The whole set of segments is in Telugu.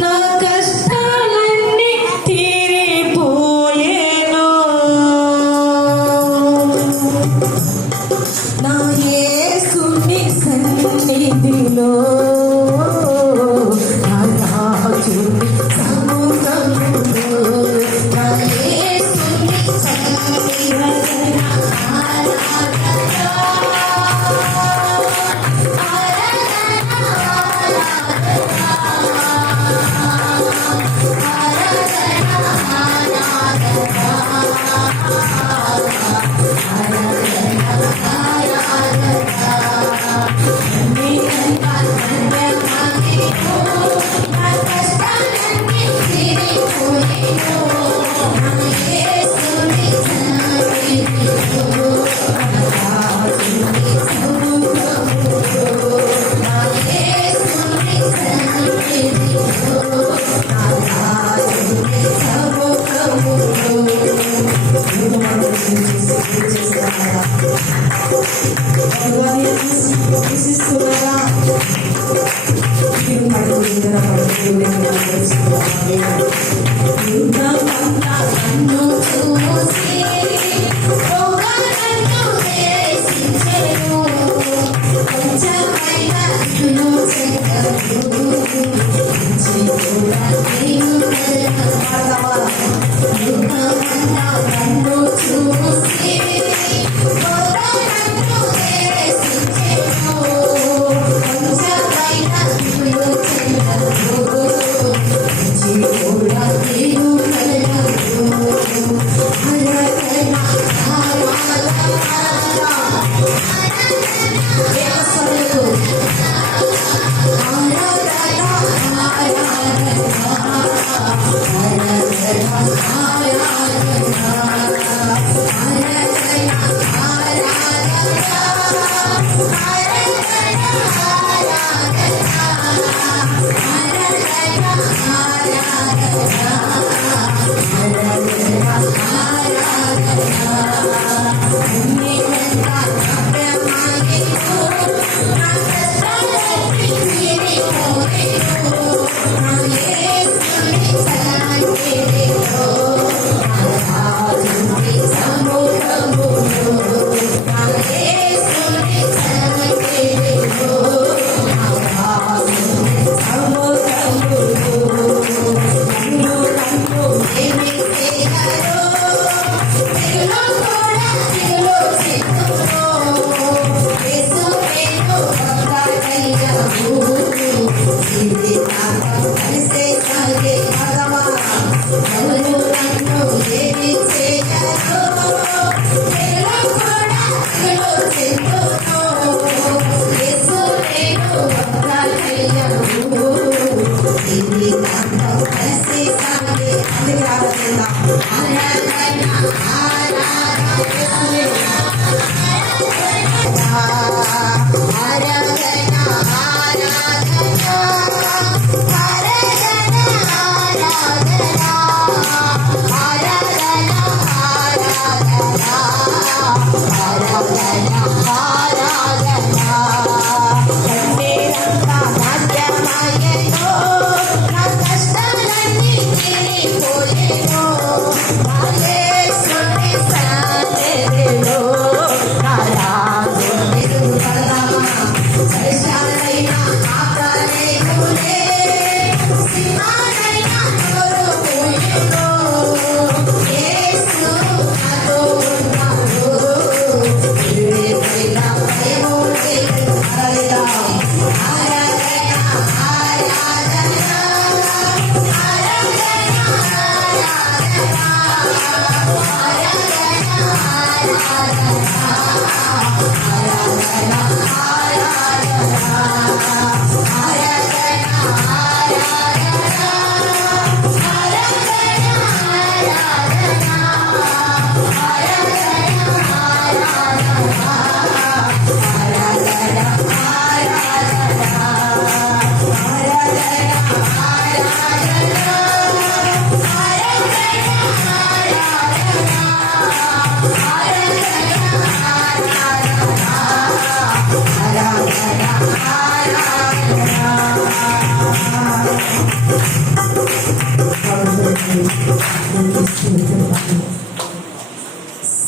నా కష్టాలన్నీ తీరిపోయేను నా యేసుని సన్నిధిలో నా రాజుని సముఖములో నా యేసుని సన్నిధిలో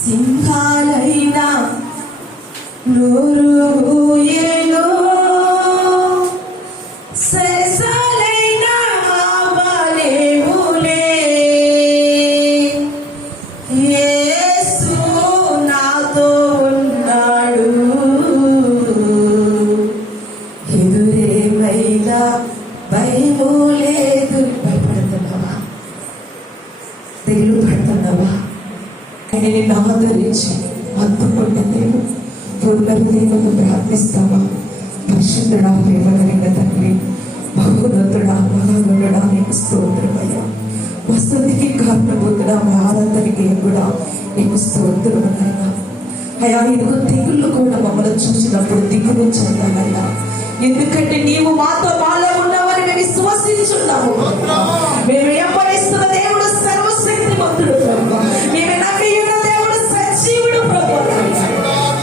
సింహాలైనా నోరుయేలో సరసాలైనా ఆపలేవులే. యేసు నాతో ఉన్నాడు, ఎదురేమైనా భయము లేదు. భయపడుతున్నావా? దిగులు పడుతున్నావా? ఆయన నిన్ను ఆదరించి హత్తుకున్న దేవుడు పూర్ణ హృదయంతో ప్రార్థిస్తావా? పరిశుద్ధుడా, ప్రేమ కలిగిన తండ్రి, మహోన్నతుడా, మహానుడా, నీకు స్తోత్రమయ్యా. వసతికి కారణమవుతున్నా మా ఆరాధనకి కూడా నీకు స్తోత్రమయ్యా. అయ్యా, ఇదిగో దిగుళ్ళు కూడా మమ్మల్ని చూసినప్పుడు దిగులు చెందాలయ్యా. ఎందుకంటే నీవు మాలో ఉన్నావని మేము విశ్వసించున్నాము. మేము వెంబడిస్తున్న దేవుడు సర్వశక్తిమంతుడు ప్రభు. మేము నమ్మి ఉన్న దేవుడు సజీవుడు ప్రభు.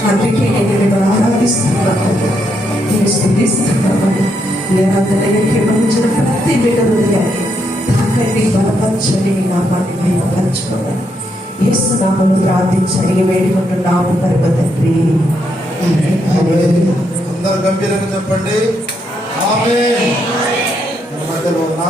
అందుకే నేను ఆరాధిస్తున్నాను, నేను స్థుతిస్తున్నాను. ఈ ఆరాధనకి మంచిన ప్రతి బిడ్డ హృదయాన్ని తాకండి, బలపరచండి, నా మాటి మేము పంచుకోవాలి. యేసు నామములో ప్రార్థించండి, వేడుకుంటున్నాము పరమ తండ్రి. అందరు గంభీరంగా చెప్పండి ఆమేన్. మధ్యలో ఉన్న